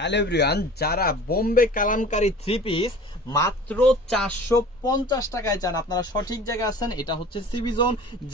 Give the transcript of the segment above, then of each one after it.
Hello যারা Bombay kalamkari three piece মাত্র চারশো পঞ্চাশ টাকায় চান, আপনারা সঠিক জায়গায় আছেন, এটা হচ্ছে সিবি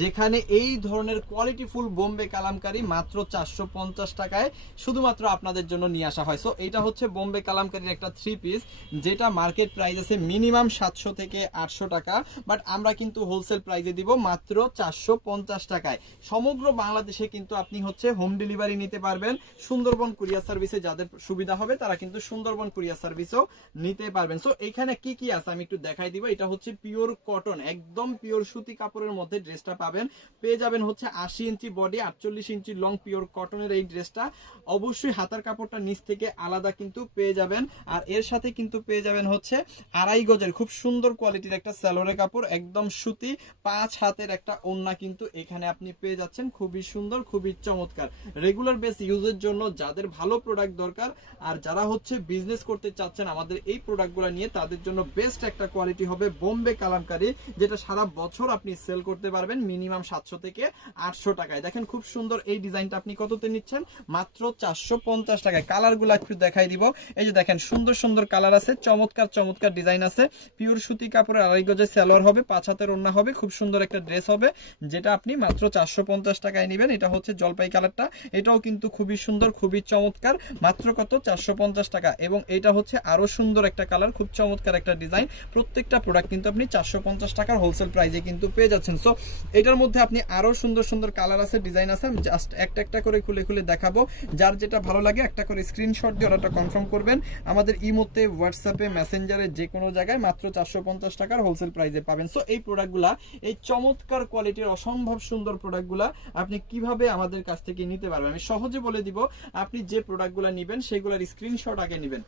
যেখানে এই ধরনের কোয়ালিটিফুল বোম্বে কালামকারি মাত্র চারশো পঞ্চাশ টাকায় শুধুমাত্র আপনাদের জন্য নিয়ে আসা হয়। সো এটা হচ্ছে বোম্বে কালামকারির একটা থ্রি পিস যেটা মার্কেট প্রাইস আছে মিনিমাম সাতশো থেকে আটশো টাকা বাট আমরা কিন্তু হোলসেল প্রাইসে দিব মাত্র চারশো পঞ্চাশ টাকায়। সমগ্র বাংলাদেশে কিন্তু আপনি হচ্ছে হোম ডেলিভারি নিতে পারবেন, সুন্দরবন কুরিয়ার সার্ভিসে যাদের সুবিধা হবে, তারা কিন্তু সুন্দরবন কুরিয়ার সার্ভিসও নিতে পারবেন। সো এখানে কি কি আছে আমি একটু দেখাই দিব। এটা হচ্ছে পিওর কটন একদম পিওর সুতি কাপড়ের মধ্যে ড্রেসটা পাবেন। পেয়ে যাবেন হচ্ছে আশি ইঞ্চি বডি আটচল্লিশ ইঞ্চি লং পিওর কটনের এই ড্রেসটা। অবশ্যই হাতার কাপড়টা নিচ থেকে আলাদা কিন্তু পেয়ে যাবেন। আর এর সাথে কিন্তু পেয়ে যাবেন হচ্ছে আড়াই গজের খুব সুন্দর কোয়ালিটির একটা স্যালোরের কাপড়, একদম সুতি, পাঁচ হাতের একটা ওন্না কিন্তু এখানে আপনি পেয়ে যাচ্ছেন। খুবই সুন্দর, খুবই চমৎকার। রেগুলার বেস ইউজের জন্য যাদের ভালো প্রোডাক্ট দরকার আর যারা হচ্ছে বিজনেস করতে চাচ্ছেন আমাদের এই প্রোডাক্টগুলো নিয়ে, তাদের জন্য বেস্ট একটা কোয়ালিটি হবে বোম্বে কালামকারি, যেটা সারা বছর আপনি সেল করতে পারবেন মিনিমাম সাতশো থেকে আটশো টাকায়। দেখেন খুব সুন্দর এই ডিজাইনটা আপনি কততে নিচ্ছেন? মাত্র চারশো পঞ্চাশ টাকায়। কালারগুলো একটু দেখাই দিব। এই যে দেখেন, সুন্দর সুন্দর কালার আছে, চমৎকার চমৎকার ডিজাইন আছে। পিওর সুতি কাপড়ের আড়াই গজে স্যালোয়ার হবে, পাঁচ হাতের ওন্না হবে, খুব সুন্দর একটা ড্রেস হবে, যেটা আপনি মাত্র চারশো পঞ্চাশ টাকায় নেবেন। এটা হচ্ছে জলপাই কালারটা এটাও কিন্তু খুবই সুন্দর, খুবই চমৎকার। মাত্র কত? চারশো পঞ্চাশ টাকা এবং এটা হচ্ছে আরও সুন্দর একটা কালার, খুব চমৎকার একটা ডিজাইন। প্রত্যেকটা প্রোডাক্ট কিন্তু আপনি চারশো পঞ্চাশ টাকার হোলসেল প্রাইসে কিন্তু পেয়ে যাচ্ছেন। সো এটার মধ্যে আপনি আরও সুন্দর সুন্দর কালার আছে, ডিজাইন আছে, আমি জাস্ট একটা একটা করে খুলে খুলে দেখাবো। যার যেটা ভালো লাগে, একটা করে স্ক্রিনশট দিয়ে অর্ডারটা কনফার্ম করবেন। আমাদের ইমোতে হোয়াটসঅ্যাপে মেসেঞ্জারে যে কোনো জায়গায় মাত্র চারশো পঞ্চাশ টাকার হোলসেল প্রাইসে পাবেন। সো এই প্রোডাক্টগুলা এই চমৎকার কোয়ালিটির অসম্ভব সুন্দর প্রোডাক্টগুলা আপনি কীভাবে আমাদের কাছ থেকে নিতে পারবেন? আমি সহজে বলে দিব, আপনি যে প্রোডাক্টগুলো নেবেন, সেগুলোর স্ক্রিনশট আগে নেবেন।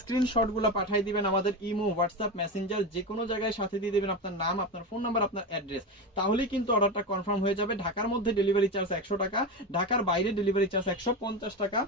স্ক্রিনশটগুলো পাঠিয়ে দিবেন আমাদের ইমো হোয়াটসঅ্যাপ মেসেঞ্জার যে কোনো জায়গায় সাথে দিয়ে দেবেন আপনার নাম, আপনার ফোন নাম্বার আপনার অ্যাড্রেস তাহলেই কিন্তু অর্ডারটা কনফার্ম হয়ে যাবে। ঢাকার মধ্যে ডেলিভারি চার্জ একশো টাকা, ঢাকার বাইরে ডেলিভারি চার্জ একশো পঞ্চাশ টাকা।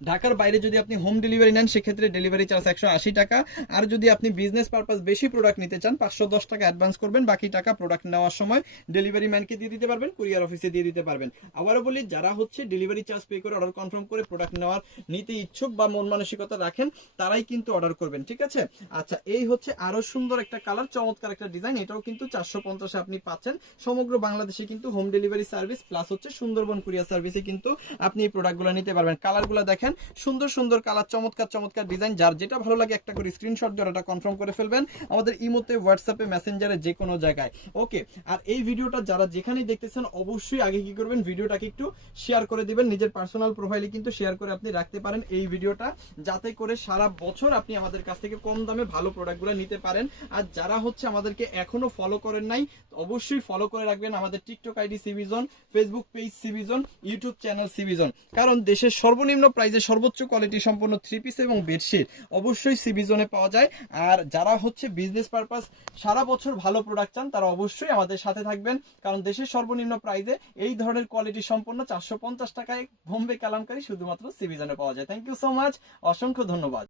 ঢাকার বাইরে যদি আপনি হোম ডেলিভারি নেন, সেক্ষেত্রে ডেলিভারি চার্জ একশো আশি টাকা। আর যদি আপনি বিজনেস পারপাস বেশি প্রোডাক্ট নিতে চান, পাঁচশো দশ টাকা অ্যাডভান্স করবেন, বাকি টাকা প্রোডাক্ট নেওয়ার সময় ডেলিভারি ম্যানকে দিয়ে দিতে পারবেন কুরিয়ার অফিসে দিয়ে দিতে পারবেন। আবারও বলি, যারা হচ্ছে ডেলিভারি চার্জ পে করে অর্ডার কনফার্ম করে প্রোডাক্ট নেওয়ার নিতে ইচ্ছুক বা মন মানসিকতা রাখেন, তারাই কিন্তু অর্ডার করবেন, ঠিক আছে? আচ্ছা এই হচ্ছে আরও সুন্দর একটা কালার চমৎকার একটা ডিজাইন এটাও কিন্তু চারশো পঞ্চাশে আপনি পাচ্ছেন। সমগ্র বাংলাদেশে কিন্তু হোম ডেলিভারি সার্ভিস প্লাস হচ্ছে সুন্দরবন কুরিয়ার সার্ভিসে কিন্তু আপনি এই প্রোডাক্টগুলো নিতে পারবেন। কালারগুলো দেখেন সুন্দর সুন্দর কালার, চমৎকার চমৎকার ডিজাইন। যার যেটা ভালো লাগে একটা করে স্ক্রিনশট দিয়ে ওটা কনফার্ম করে ফেলবেন। আমাদের ইমোতে হোয়াটসঅ্যাপে মেসেঞ্জারে যে কোনো জায়গায়। ওকে আর এই ভিডিওটা যারা যেখানেই দেখতেছেন, অবশ্যই আগে কি করবেন, ভিডিওটাকে একটু শেয়ার করে দিবেন। নিজের পার্সোনাল প্রোফাইলে কিন্তু শেয়ার করে আপনি রাখতে পারেন এই ভিডিওটা, যাতে করে সারা বছর আপনি আমাদের কাছ থেকে কম দামে ভালো প্রোডাক্টগুলো নিতে পারেন। আর যারা হচ্ছে আমাদেরকে এখনও ফলো করেন নাই, অবশ্যই ফলো করে রাখবেন আমাদের TikTok ID সিভিজন Facebook page সিভিজন YouTube channel সিভিজন কারণ দেশের সর্বনিম্ন প্রাইজে সর্বোচ্চ কোয়ালিটি সম্পন্ন থ্রি পিস এবং বেডশিট অবশ্যই সিভিজনে পাওয়া যায়। আর যারা হচ্ছে বিজনেস পারপাস সারা বছর ভালো প্রোডাক্ট চান, তারা অবশ্যই আমাদের সাথে থাকবেন। কারণ দেশের সর্বনিম্ন প্রাইজে এই ধরনের কোয়ালিটি সম্পন্ন চারশো পঞ্চাশ টাকায় বোম্বে কালামকারী শুধুমাত্র সিভিজনে পাওয়া যায়। থ্যাংক ইউ সো মাচ অসংখ্য ধন্যবাদ।